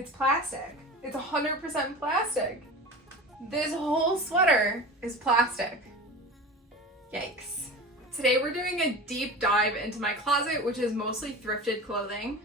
It's plastic. It's 100% plastic. This whole sweater is plastic. Yikes. Today we're doing a deep dive into my closet, which is mostly thrifted clothing,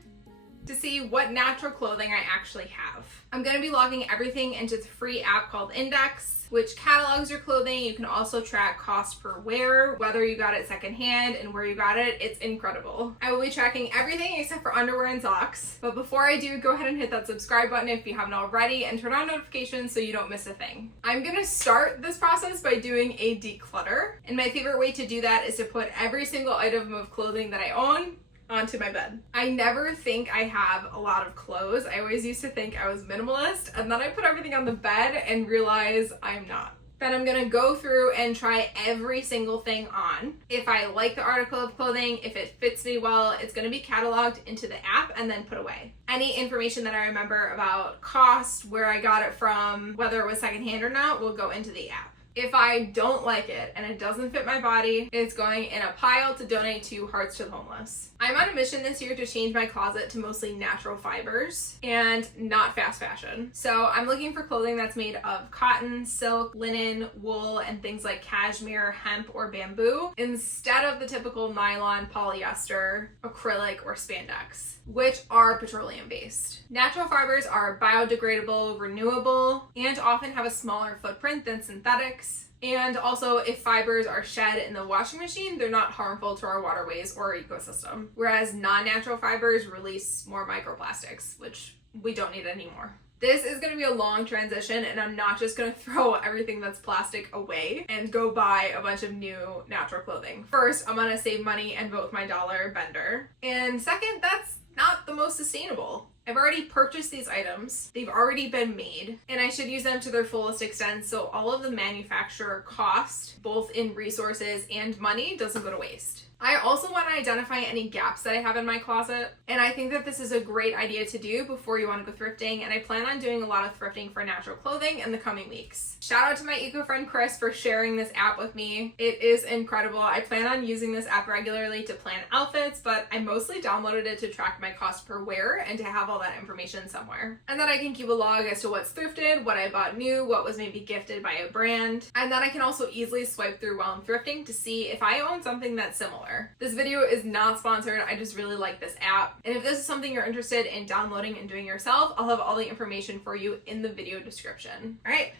to see what natural clothing I actually have. I'm gonna be logging everything into the free app called Indyx, which catalogs your clothing. You can also track cost per wear, whether you got it secondhand and where you got it. It's incredible. I will be tracking everything except for underwear and socks. But before I do, go ahead and hit that subscribe button if you haven't already and turn on notifications so you don't miss a thing. I'm gonna start this process by doing a declutter. And my favorite way to do that is to put every single item of clothing that I own onto my bed. I never think I have a lot of clothes. I always used to think I was minimalist, and then I put everything on the bed and realize I'm not. Then I'm gonna go through and try every single thing on. If I like the article of clothing, if it fits me well, it's gonna be cataloged into the app and then put away. Any information that I remember about cost, where I got it from, whether it was secondhand or not, will go into the app. If I don't like it and it doesn't fit my body, it's going in a pile to donate to Hearts to the Homeless. I'm on a mission this year to change my closet to mostly natural fibers and not fast fashion. So I'm looking for clothing that's made of cotton, silk, linen, wool, and things like cashmere, hemp, or bamboo, instead of the typical nylon, polyester, acrylic, or spandex, which are petroleum based. Natural fibers are biodegradable, renewable, and often have a smaller footprint than synthetics. And also, if fibers are shed in the washing machine, they're not harmful to our waterways or ecosystem. Whereas non-natural fibers release more microplastics, which we don't need anymore. This is going to be a long transition, and I'm not just going to throw everything that's plastic away and go buy a bunch of new natural clothing. First, I'm going to save money and vote with my dollar bender. And second, that's not the most sustainable. I've already purchased these items, they've already been made, and I should use them to their fullest extent so all of the manufacturer cost, both in resources and money, doesn't go to waste. I also want to identify any gaps that I have in my closet, and I think that this is a great idea to do before you want to go thrifting, and I plan on doing a lot of thrifting for natural clothing in the coming weeks. Shout out to my eco-friend Chris for sharing this app with me. It is incredible. I plan on using this app regularly to plan outfits, but I mostly downloaded it to track my cost per wear and to have all that information somewhere. And then I can keep a log as to what's thrifted, what I bought new, what was maybe gifted by a brand, and then I can also easily swipe through while I'm thrifting to see if I own something that's similar. This video is not sponsored, I just really like this app. And if this is something you're interested in downloading and doing yourself, I'll have all the information for you in the video description. All right,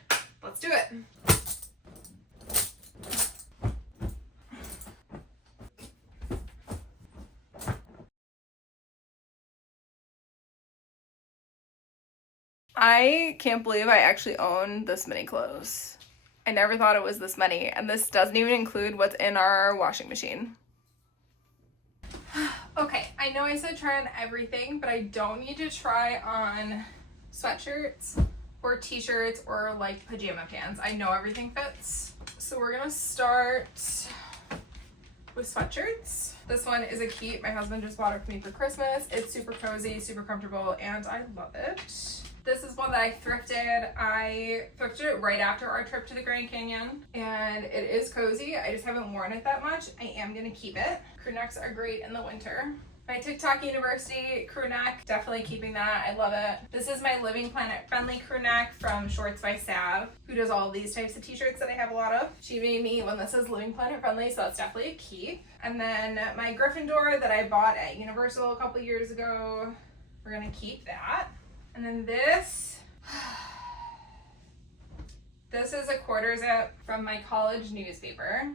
let's do it. I can't believe I actually own this many clothes. I never thought it was this many, and this doesn't even include what's in our washing machine. Okay, I know I said try on everything, but I don't need to try on sweatshirts or t-shirts or like pajama pants. I know everything fits. So we're gonna start with sweatshirts. This one is a keep. My husband just bought it for me for Christmas. It's super cozy, super comfortable, and I love it. This is one that I thrifted. I thrifted it right after our trip to the Grand Canyon, and it is cozy. I just haven't worn it that much. I am gonna keep it. Crew necks are great in the winter. My TikTok University crew neck, definitely keeping that. I love it. This is my Living Planet friendly crew neck from Shorts by Sav, who does all of these types of t-shirts that I have a lot of. She made me one that says Living Planet friendly, so that's definitely a keep. And then my Gryffindor that I bought at Universal a couple years ago, we're gonna keep that. And then this is a quarter zip from my college newspaper.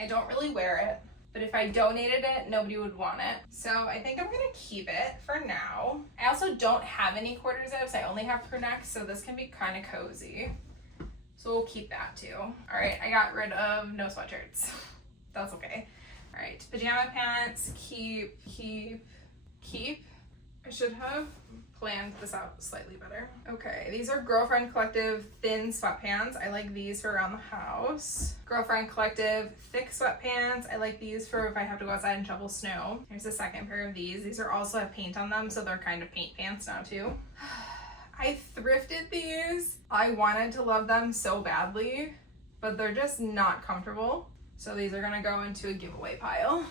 I don't really wear it, but if I donated it, nobody would want it. So I think I'm gonna keep it for now. I also don't have any quarter zips. I only have crew necks, so this can be kind of cozy. So we'll keep that too. All right, I got rid of no sweatshirts. That's okay. All right, pajama pants, keep. I should have planned this out slightly better. Okay, these are Girlfriend Collective thin sweatpants. I like these for around the house. Girlfriend Collective thick sweatpants. I like these for if I have to go outside and shovel snow. Here's a second pair of these. These are also have paint on them, so they're kind of paint pants now too. I thrifted these. I wanted to love them so badly, but they're just not comfortable. So these are gonna go into a giveaway pile.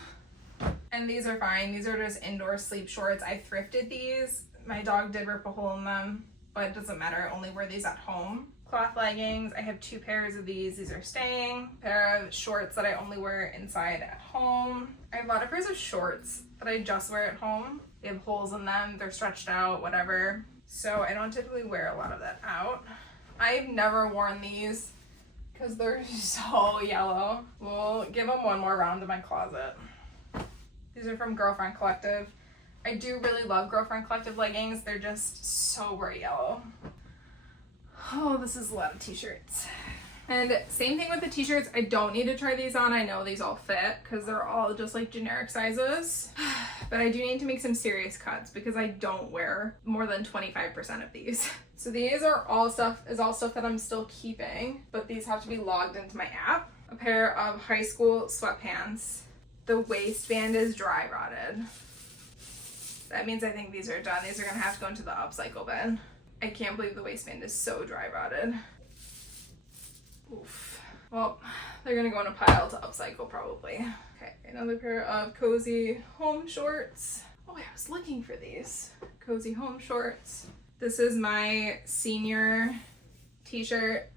And these are fine. These are just indoor sleep shorts. I thrifted these. My dog did rip a hole in them, but it doesn't matter. I only wear these at home. Cloth leggings. I have 2 pairs of these. These are staying. A pair of shorts that I only wear inside at home. I have a lot of pairs of shorts that I just wear at home. They have holes in them. They're stretched out, whatever. So I don't typically wear a lot of that out. I've never worn these because they're so yellow. We'll give them one more round in my closet. These are from Girlfriend Collective. I do really love Girlfriend Collective leggings. They're just so bright yellow. Oh, this is a lot of t-shirts. And same thing with the t-shirts. I don't need to try these on. I know these all fit because they're all just like generic sizes. But I do need to make some serious cuts because I don't wear more than 25% of these. So these are all stuff that I'm still keeping, but these have to be logged into my app. A pair of high school sweatpants. The waistband is dry rotted. That means I think these are done. These are gonna have to go into the upcycle bin. I can't believe the waistband is so dry rotted. Oof. Well, they're gonna go in a pile to upcycle probably. Okay, another pair of cozy home shorts. Oh, I was looking for these. Cozy home shorts. This is my senior t-shirt.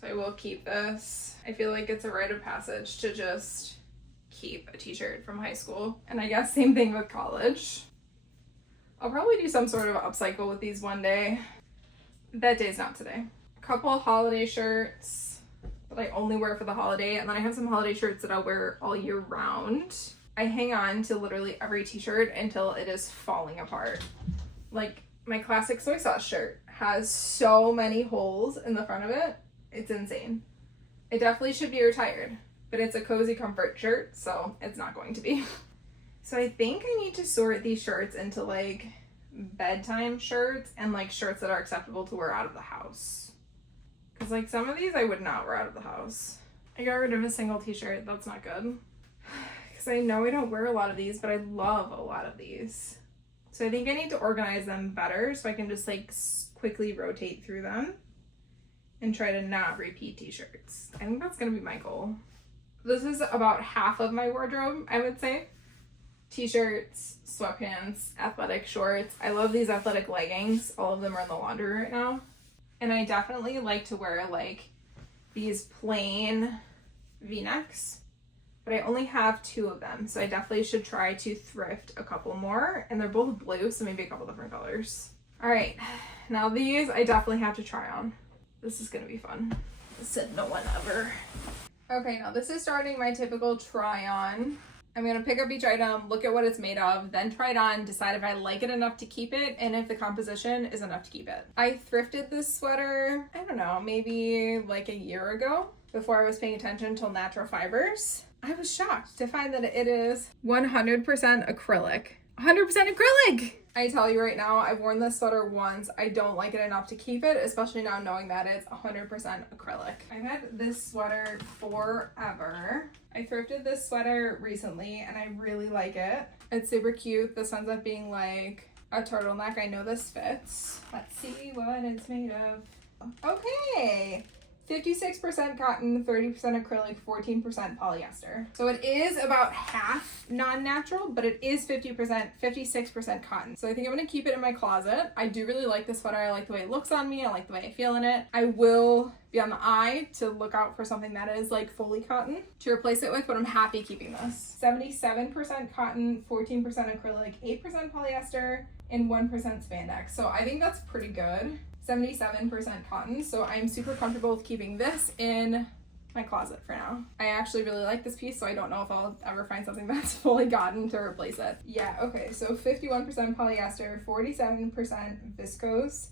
So I will keep this. I feel like it's a rite of passage to just keep a t-shirt from high school. And I guess same thing with college. I'll probably do some sort of upcycle with these one day. That day's not today. A couple of holiday shirts that I only wear for the holiday, and then I have some holiday shirts that I'll wear all year round. I hang on to literally every t-shirt until it is falling apart. Like my classic soy sauce shirt has so many holes in the front of it. It's insane. It definitely should be retired, but it's a cozy comfort shirt, so it's not going to be. So I think I need to sort these shirts into like bedtime shirts and like shirts that are acceptable to wear out of the house. Because like some of these I would not wear out of the house. I got rid of a single t-shirt. That's not good. Because I know I don't wear a lot of these, but I love a lot of these. So I think I need to organize them better so I can just like quickly rotate through them and try to not repeat t-shirts. I think that's gonna be my goal. This is about half of my wardrobe, I would say. T-shirts, sweatpants, athletic shorts. I love these athletic leggings. All of them are in the laundry right now. And I definitely like to wear like these plain V-necks, but I only have 2 of them. So I definitely should try to thrift a couple more, and they're both blue, so maybe a couple different colors. All right, now these I definitely have to try on. This is gonna be fun. Said no one ever. Okay, now this is starting my typical try on. I'm gonna pick up each item, look at what it's made of, then try it on, decide if I like it enough to keep it, and if the composition is enough to keep it. I thrifted this sweater, I don't know, maybe like a year ago, before I was paying attention to natural fibers. I was shocked to find that it is 100% acrylic. 100% acrylic! I tell you right now, I've worn this sweater once. I don't like it enough to keep it, especially now knowing that it's 100% acrylic. I've had this sweater forever. I thrifted this sweater recently and I really like it. It's super cute. This ends up being like a turtleneck. I know this fits. Let's see what it's made of. Okay. 56% cotton, 30% acrylic, 14% polyester. So it is about half non-natural, but it is 56% cotton. So I think I'm gonna keep it in my closet. I do really like this sweater. I like the way it looks on me. I like the way I feel in it. I will be on the eye to look out for something that is like fully cotton to replace it with, but I'm happy keeping this. 77% cotton, 14% acrylic, 8% polyester, and 1% spandex. So I think that's pretty good. 77% cotton, so I'm super comfortable with keeping this in my closet for now. I actually really like this piece, so I don't know if I'll ever find something that's fully cotton to replace it. Yeah, okay, so 51% polyester, 47% viscose,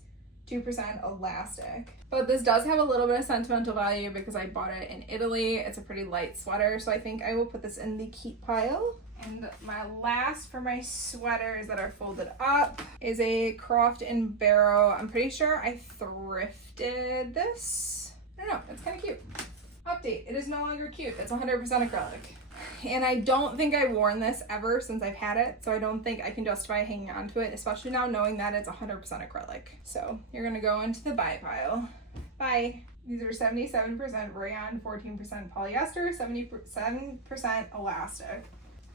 2% elastic. But this does have a little bit of sentimental value because I bought it in Italy. It's a pretty light sweater, so I think I will put this in the keep pile. And my last for my sweaters that are folded up is a Croft & Barrow. I'm pretty sure I thrifted this. I don't know, it's kind of cute. Update, it is no longer cute. It's 100% acrylic. And I don't think I've worn this ever since I've had it, so I don't think I can justify hanging on to it, especially now knowing that it's 100% acrylic. So you're gonna go into the buy pile. Bye. These are 77% rayon, 14% polyester, 77% elastic.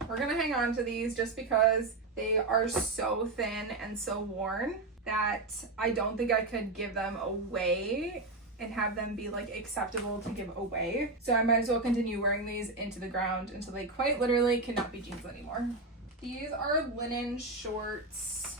We're gonna hang on to these just because They are so thin and so worn that I don't think I could give them away and have them be like acceptable to give away. So I might as well continue wearing these into the ground until they quite literally cannot be jeans anymore. These are linen shorts.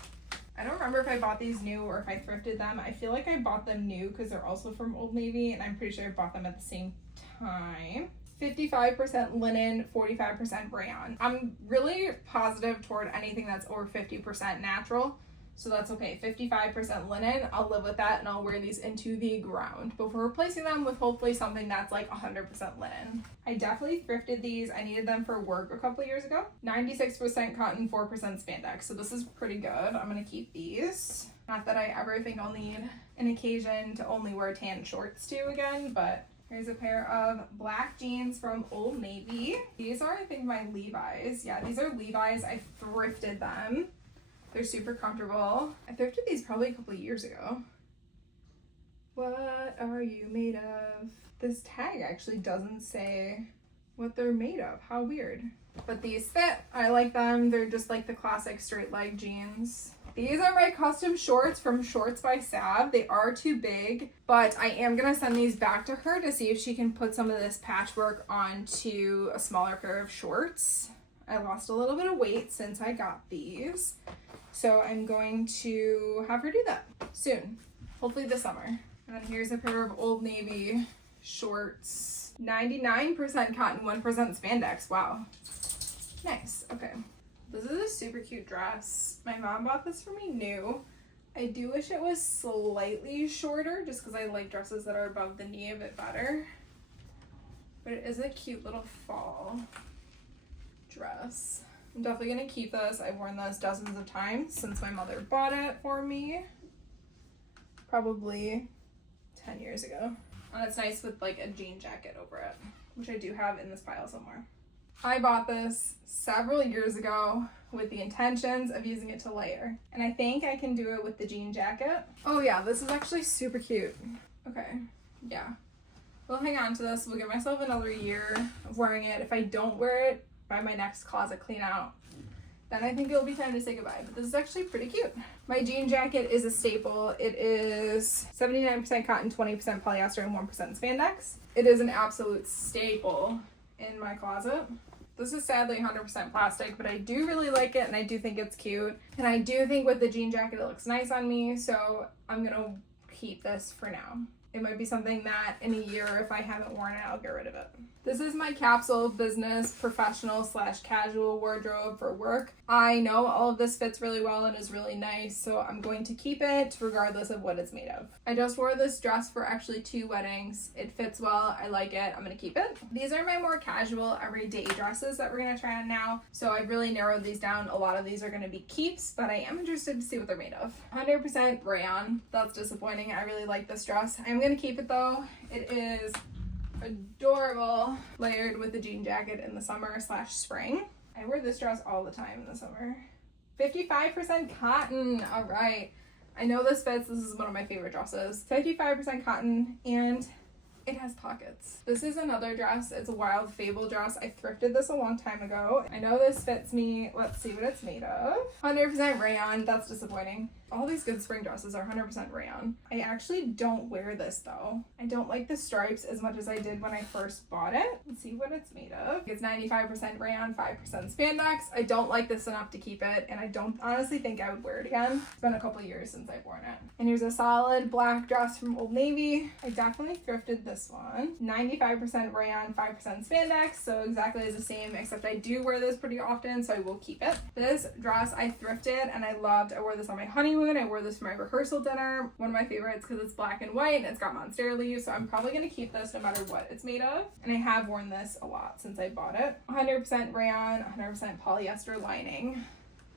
I don't remember if I bought these new or if I thrifted them. I feel like I bought them new because they're also from Old Navy, and I'm pretty sure I bought them at the same time. 55% linen, 45% rayon. I'm really positive toward anything that's over 50% natural, so that's okay. 55% linen, I'll live with that, and I'll wear these into the ground before replacing them with hopefully something that's like 100% linen. I definitely thrifted these. I needed them for work a couple years ago. 96% cotton, 4% spandex, so this is pretty good. I'm gonna keep these. Not that I ever think I'll need an occasion to only wear tan shorts too again, but here's a pair of black jeans from Old Navy. These are, I think, my Levi's. Yeah, these are Levi's. I thrifted them. They're super comfortable. I thrifted these probably a couple of years ago. What are you made of? This tag actually doesn't say what they're made of. How weird. But these fit. I like them. They're just like the classic straight leg jeans. These are my custom shorts from Shorts by Sav. They are too big, but I am gonna send these back to her to see if she can put some of this patchwork onto a smaller pair of shorts. I lost a little bit of weight since I got these, so I'm going to have her do that soon, hopefully this summer. And then here's a pair of Old Navy shorts. 99% cotton, 1% spandex. Wow. Nice. Okay. This is a super cute dress. My mom bought this for me new. I do wish it was slightly shorter just because I like dresses that are above the knee a bit better. But it is a cute little fall dress. I'm definitely going to keep this. I've worn this dozens of times since my mother bought it for me. Probably 10 years ago. And it's nice with like a jean jacket over it, which I do have in this pile somewhere. I bought this several years ago with the intentions of using it to layer, and I think I can do it with the jean jacket. Oh yeah, this is actually super cute. Okay, yeah. We'll hang on to this. We'll give myself another year of wearing it. If I don't wear it by my next closet clean out, then I think it'll be time to say goodbye. But this is actually pretty cute. My jean jacket is a staple. It is 79% cotton, 20% polyester, and 1% spandex. It is an absolute staple in my closet. This is sadly 100% plastic, but I do really like it and I do think it's cute. And I do think with the jean jacket it looks nice on me, so I'm gonna keep this for now. It might be something that in a year, if I haven't worn it, I'll get rid of it. This is my capsule business professional / casual wardrobe for work. I know all of this fits really well and is really nice, so I'm going to keep it regardless of what it's made of. I just wore this dress for actually 2 weddings. It fits well. I like it. I'm gonna keep it. These are my more casual everyday dresses that we're gonna try on now. So I've really narrowed these down. A lot of these are gonna be keeps, but I am interested to see what they're made of. 100% rayon. That's disappointing. I really like this dress. I'm gonna keep it though. It is adorable, layered with the jean jacket in the summer / spring. I wear this dress all the time in the summer. 55% cotton. All right. I know this fits. This is one of my favorite dresses. 55% cotton, and it has pockets. This is another dress. It's a Wild Fable dress. I thrifted this a long time ago. I know this fits me. Let's see what it's made of. 100% rayon. That's disappointing. All these good spring dresses are 100% rayon. I actually don't wear this though. I don't like the stripes as much as I did when I first bought it. Let's see what it's made of. It's 95% rayon, 5% spandex. I don't like this enough to keep it, and I don't honestly think I would wear it again. It's been a couple years since I've worn it. And here's a solid black dress from Old Navy. I definitely thrifted this one. 95% rayon, 5% spandex, so exactly as the same, except I do wear this pretty often, so I will keep it. This dress I thrifted and I loved. I wore this on my honeymoon. I wore this for my rehearsal dinner. One of my favorites because it's black and white and it's got monstera leaves, so I'm probably going to keep this no matter what it's made of. And I have worn this a lot since I bought it. 100% rayon, 100% polyester lining.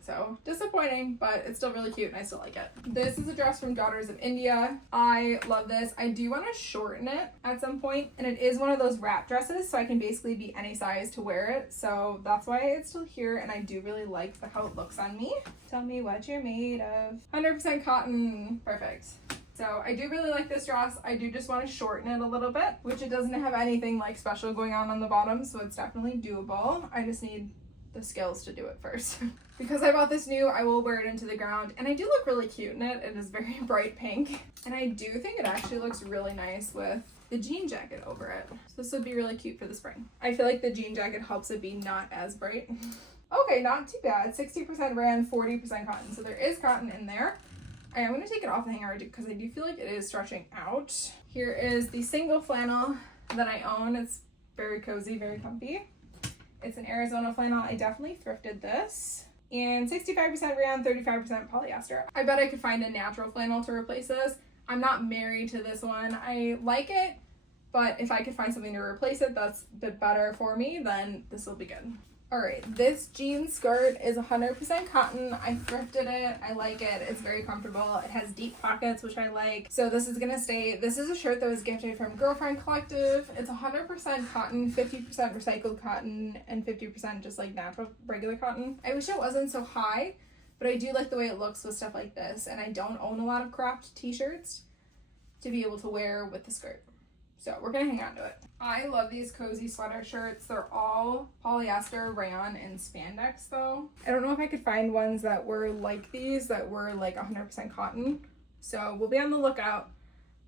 So disappointing, but it's still really cute and I still like it. This is a dress from Daughters of India. I love this. I do want to shorten it at some point, and it is one of those wrap dresses, so I can basically be any size to wear it. So that's why it's still here, and I do really like how it looks on me. Tell me what you're made of. 100% cotton. Perfect. So I do really like this dress. I do just want to shorten it a little bit, which it doesn't have anything like special going on the bottom, so it's definitely doable. I just need the skills to do it first. Because I bought this new, I will wear it into the ground, and I do look really cute in it. It is very bright pink, and I do think it actually looks really nice with the jean jacket over it. So this would be really cute for the spring. I feel like the jean jacket helps it be not as bright. Okay, not too bad. 60% rayon, 40% cotton. So there is cotton in there. I am going to take it off the hanger because I do feel like it is stretching out. Here is the single flannel that I own. It's very cozy, very comfy. It's an Arizona flannel. I definitely thrifted this. And 65% rayon, 35% polyester. I bet I could find a natural flannel to replace this. I'm not married to this one. I like it, but if I could find something to replace it that's a bit better for me, then this will be good. All right, this jean skirt is 100% cotton. I thrifted it. I like it. It's very comfortable. It has deep pockets, which I like. So this is gonna stay. This is a shirt that was gifted from Girlfriend Collective. It's 100% cotton, 50% recycled cotton, and 50% just like natural, regular cotton. I wish it wasn't so high, but I do like the way it looks with stuff like this. And I don't own a lot of cropped t-shirts to be able to wear with the skirt. So we're gonna hang on to it. I love these cozy sweater shirts. They're all polyester, rayon, and spandex though. I don't know if I could find ones that were like these, that were like 100% cotton. So we'll be on the lookout,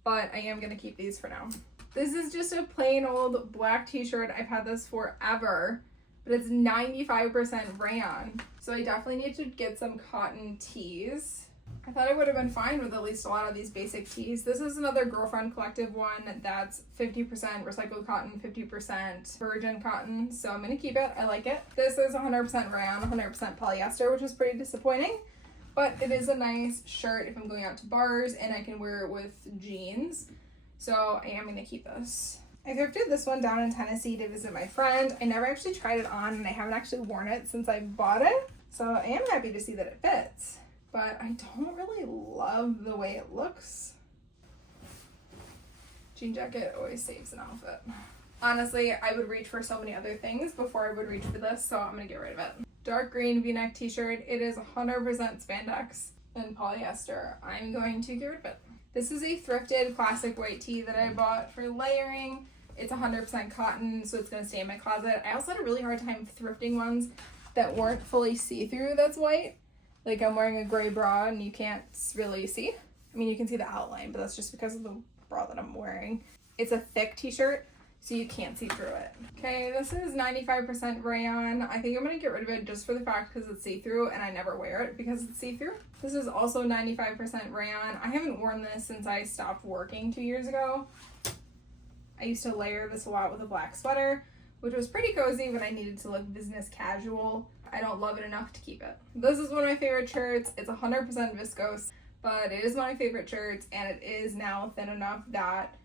but I am gonna keep these for now. This is just a plain old black t-shirt. I've had this forever, but it's 95% rayon. So I definitely need to get some cotton tees. I thought I would have been fine with at least a lot of these basic tees. This is another Girlfriend Collective one that's 50% recycled cotton, 50% virgin cotton. So I'm going to keep it. I like it. This is 100% rayon, 100% polyester, which is pretty disappointing. But it is a nice shirt if I'm going out to bars, and I can wear it with jeans. So I am going to keep this. I thrifted this one down in Tennessee to visit my friend. I never actually tried it on, and I haven't actually worn it since I bought it. So I am happy to see that it fits. But I don't really love the way it looks. Jean jacket always saves an outfit. Honestly, I would reach for so many other things before I would reach for this, so I'm gonna get rid of it. Dark green V-neck t-shirt. It is 100% spandex and polyester. I'm going to get rid of it. This is a thrifted classic white tee that I bought for layering. It's 100% cotton, so it's gonna stay in my closet. I also had a really hard time thrifting ones that weren't fully see-through that's white. Like I'm wearing a gray bra and you can't really see. I mean, you can see the outline, but that's just because of the bra that I'm wearing. It's a thick t-shirt, so you can't see through it. Okay, this is 95% rayon. I think I'm gonna get rid of it just for the fact because it's see-through, and I never wear it because it's see-through. This is also 95% rayon. I haven't worn this since I stopped working 2 years ago. I used to layer this a lot with a black sweater, which was pretty cozy, but I needed to look business casual. I don't love it enough to keep it. This is one of my favorite shirts. It's 100% viscose, but it is one of my favorite shirts, and it is now thin enough that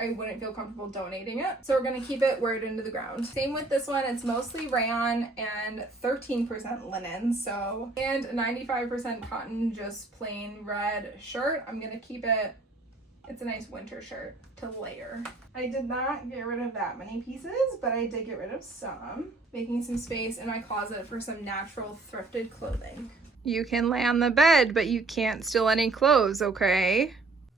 I wouldn't feel comfortable donating it. So we're gonna keep it, wear it into the ground. Same with this one. It's mostly rayon and 13% linen, so, and 95% cotton, just plain red shirt. I'm gonna keep it. It's a nice winter shirt to layer. I did not get rid of that many pieces, but I did get rid of some, making some space in my closet for some natural thrifted clothing. You can lay on the bed, but you can't steal any clothes, okay?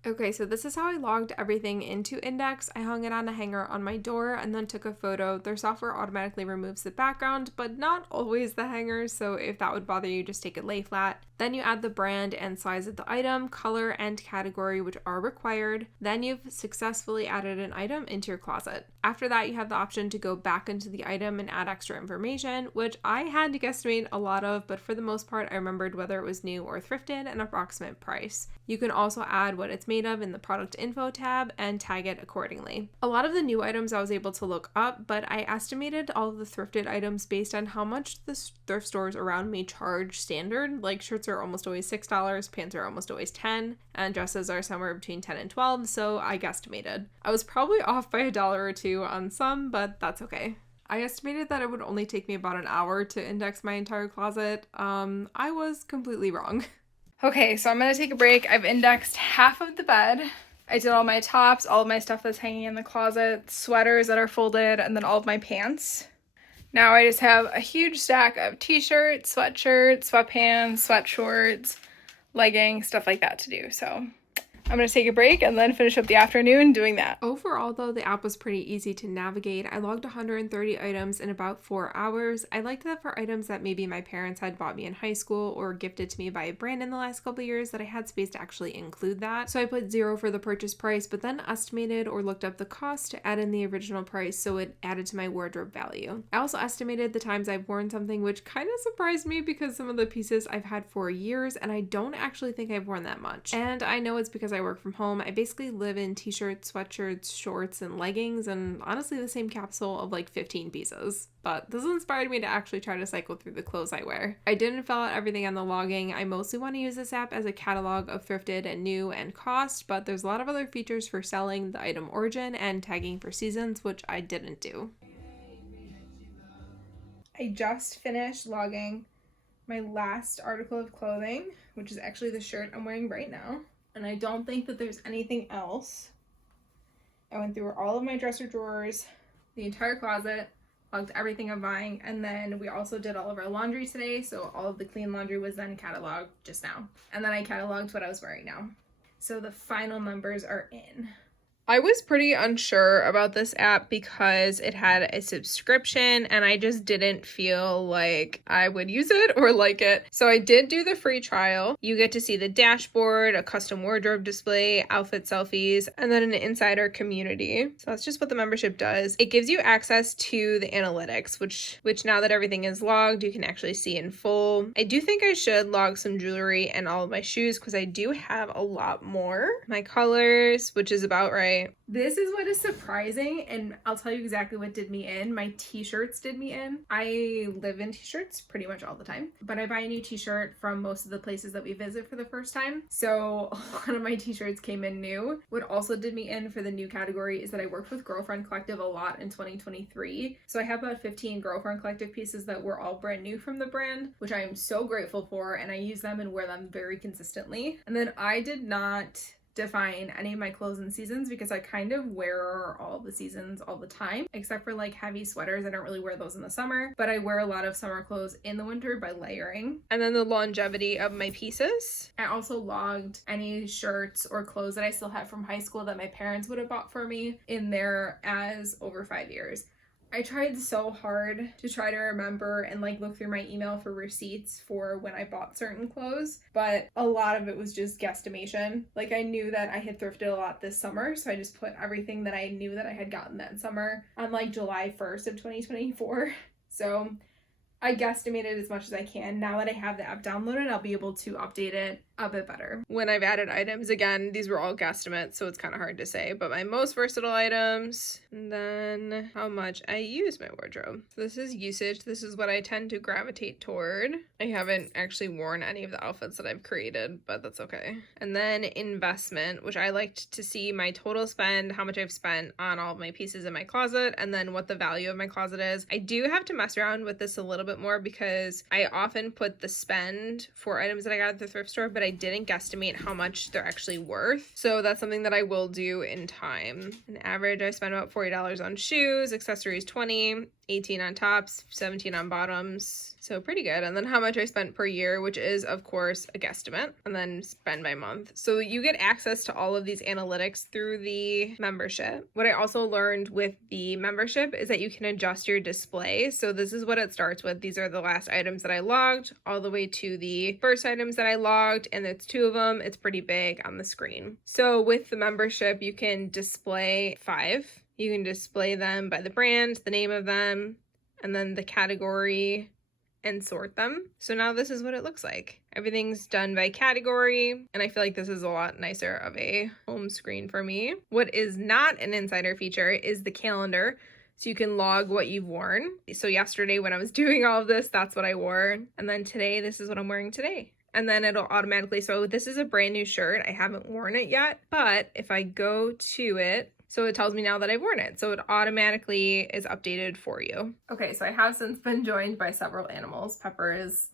Okay, so this is how I logged everything into Indyx. I hung it on a hanger on my door and then took a photo. Their software automatically removes the background, but not always the hangers, so if that would bother you, just take it lay flat. Then you add the brand and size of the item, color, and category, which are required. Then you've successfully added an item into your closet. After that, you have the option to go back into the item and add extra information, which I had to guesstimate a lot of, but for the most part, I remembered whether it was new or thrifted and approximate price. You can also add what it's made of in the product info tab and tag it accordingly. A lot of the new items I was able to look up, but I estimated all of the thrifted items based on how much the thrift stores around me charge standard. Like shirts are almost always $6, pants are almost always $10, and dresses are somewhere between $10 and $12, so I guesstimated. I was probably off by $1 or $2 on some, but that's okay. I estimated that it would only take me about an hour to index my entire closet. I was completely wrong. Okay, so I'm gonna take a break. I've indexed half of the bed. I did all my tops, all of my stuff that's hanging in the closet, sweaters that are folded, and then all of my pants. Now I just have a huge stack of t-shirts, sweatshirts, sweatpants, sweatshorts, leggings, stuff like that to do. So I'm gonna take a break and then finish up the afternoon doing that. Overall though, the app was pretty easy to navigate. I logged 130 items in about 4 hours. I liked that for items that maybe my parents had bought me in high school or gifted to me by a brand in the last couple of years, that I had space to actually include that. So I put 0 for the purchase price, but then estimated or looked up the cost to add in the original price, so it added to my wardrobe value. I also estimated the times I've worn something, which kind of surprised me because some of the pieces I've had for years and I don't actually think I've worn that much. And I know it's because I work from home. I basically live in t-shirts, sweatshirts, shorts, and leggings, and honestly the same capsule of like 15 pieces. But this inspired me to actually try to cycle through the clothes I wear. I didn't fill out everything on the logging. I mostly want to use this app as a catalog of thrifted and new and cost, but there's a lot of other features for selling the item origin and tagging for seasons, which I didn't do. I just finished logging my last article of clothing, which is actually the shirt I'm wearing right now. And I don't think that there's anything else. I went through all of my dresser drawers, the entire closet, logged everything I'm buying, and then we also did all of our laundry today, so all of the clean laundry was then cataloged just now. And then I cataloged what I was wearing now. So the final numbers are in. I was pretty unsure about this app because it had a subscription and I just didn't feel like I would use it or like it. So I did do the free trial. You get to see the dashboard, a custom wardrobe display, outfit selfies, and then an insider community. So that's just what the membership does. It gives you access to the analytics, which now that everything is logged, you can actually see in full. I do think I should log some jewelry and all of my shoes because I do have a lot more. My colors, which is about right. This is what is surprising, and I'll tell you exactly what did me in. My t-shirts did me in. I live in t-shirts pretty much all the time, but I buy a new t-shirt from most of the places that we visit for the first time. So a lot of my t-shirts came in new. What also did me in for the new category is that I worked with Girlfriend Collective a lot in 2023. So I have about 15 Girlfriend Collective pieces that were all brand new from the brand, which I am so grateful for, and I use them and wear them very consistently. And then I did not define any of my clothes in seasons because I kind of wear all the seasons all the time, except for like heavy sweaters. I don't really wear those in the summer, but I wear a lot of summer clothes in the winter by layering. And then the longevity of my pieces. I also logged any shirts or clothes that I still have from high school that my parents would have bought for me in there as over 5 years. I tried so hard to try to remember and like look through my email for receipts for when I bought certain clothes, but a lot of it was just guesstimation. Like I knew that I had thrifted a lot this summer, so I just put everything that I knew that I had gotten that summer on like July 1st of 2024. So I guesstimated as much as I can. Now that I have the app downloaded, I'll be able to update it a bit better. When I've added items, again, these were all guesstimates, so it's kind of hard to say, but my most versatile items, and then how much I use my wardrobe. So this is usage. This is what I tend to gravitate toward. I haven't actually worn any of the outfits that I've created, but that's okay. And then investment, which I liked to see my total spend, how much I've spent on all of my pieces in my closet, and then what the value of my closet is. I do have to mess around with this a little bit more because I often put the spend for items that I got at the thrift store, but I didn't guesstimate how much they're actually worth. So that's something that I will do in time. On average, I spend about $40 on shoes, accessories $20, $18 on tops, $17 on bottoms. So pretty good. And then how much I spent per year, which is of course a guesstimate, and then spend by month. So you get access to all of these analytics through the membership. What I also learned with the membership is that you can adjust your display. So this is what it starts with. These are the last items that I logged all the way to the first items that I logged, and it's 2 of them. It's pretty big on the screen. So with the membership, you can display 5. You can display them by the brand, the name of them, and then the category, and sort them. So now this is what it looks like. Everything's done by category, and I feel like this is a lot nicer of a home screen for me. What is not an insider feature is the calendar. So you can log what you've worn. So yesterday when I was doing all of this, that's what I wore. And then today, this is what I'm wearing today. And then it'll automatically, so this is a brand new shirt. I haven't worn it yet, but if I go to it, so it tells me now that I've worn it. So it automatically is updated for you. Okay, so I have since been joined by several animals. Pepper is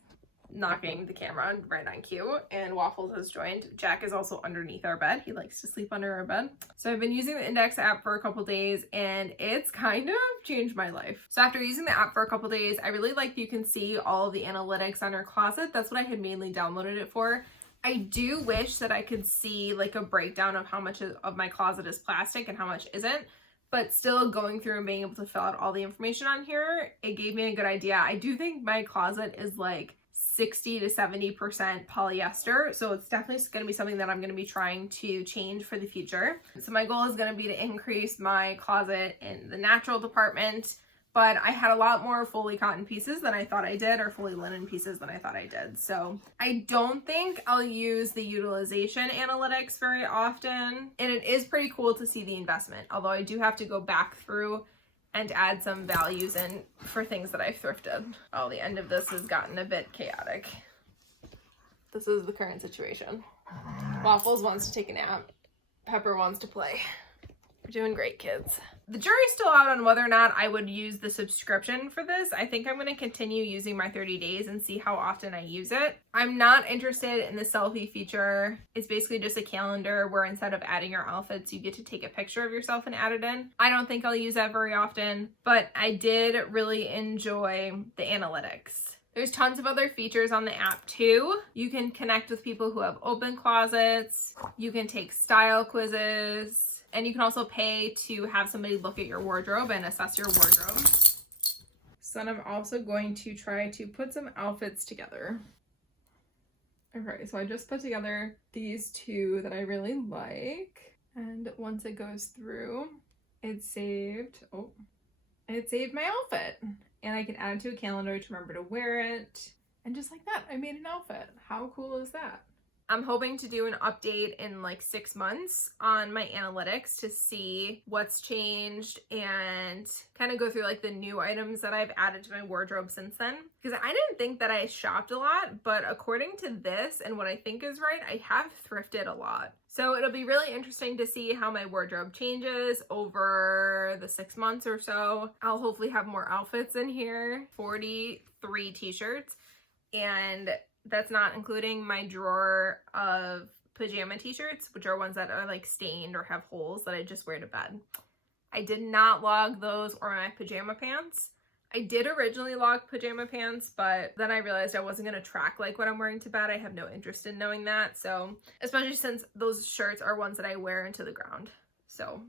knocking the camera right on cue, and Waffles has joined. Jack is also underneath our bed. He likes to sleep under our bed. So I've been using the Indyx app for a couple days, and it's kind of changed my life. So after using the app for a couple days, I really like you can see all of the analytics on our closet. That's what I had mainly downloaded it for. I do wish that I could see like a breakdown of how much of my closet is plastic and how much isn't, but still going through and being able to fill out all the information on here, it gave me a good idea. I do think my closet is like 60 to 70% polyester, so it's definitely going to be something that I'm going to be trying to change for the future. So my goal is going to be to increase my closet in the natural department, but I had a lot more fully cotton pieces than I thought I did, or fully linen pieces than I thought I did. So I don't think I'll use the utilization analytics very often, and it is pretty cool to see the investment, although I do have to go back through and add some values in for things that I've thrifted. Oh, the end of this has gotten a bit chaotic. This is the current situation. Waffles wants to take a nap. Pepper wants to play. We're doing great, kids. The jury's still out on whether or not I would use the subscription for this. I think I'm going to continue using my 30 days and see how often I use it. I'm not interested in the selfie feature. It's basically just a calendar where instead of adding your outfits, you get to take a picture of yourself and add it in. I don't think I'll use that very often, but I did really enjoy the analytics. There's tons of other features on the app too. You can connect with people who have open closets. You can take style quizzes. And you can also pay to have somebody look at your wardrobe and assess your wardrobe. So then I'm also going to try to put some outfits together. Okay, so I just put together these two that I really like. And once it goes through, it saved my outfit. And I can add it to a calendar to remember to wear it. And just like that, I made an outfit. How cool is that? I'm hoping to do an update in like 6 months on my analytics to see what's changed and kind of go through like the new items that I've added to my wardrobe since then. Because I didn't think that I shopped a lot, but according to this and what I think is right, I have thrifted a lot. So it'll be really interesting to see how my wardrobe changes over the 6 months or so. I'll hopefully have more outfits in here, 43 t-shirts, and that's not including my drawer of pajama t-shirts, which are ones that are like stained or have holes that I just wear to bed. I did not log those or my pajama pants. I did originally log pajama pants, but then I realized I wasn't going to track like what I'm wearing to bed. I have no interest in knowing that. So, especially since those shirts are ones that I wear into the ground. So.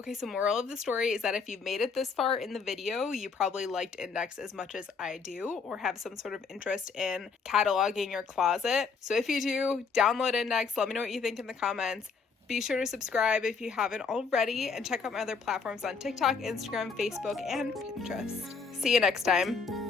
Okay, so moral of the story is that if you've made it this far in the video, you probably liked Indyx as much as I do, or have some sort of interest in cataloging your closet. So if you do, download Indyx, let me know what you think in the comments. Be sure to subscribe if you haven't already, and check out my other platforms on TikTok, Instagram, Facebook, and Pinterest. See you next time.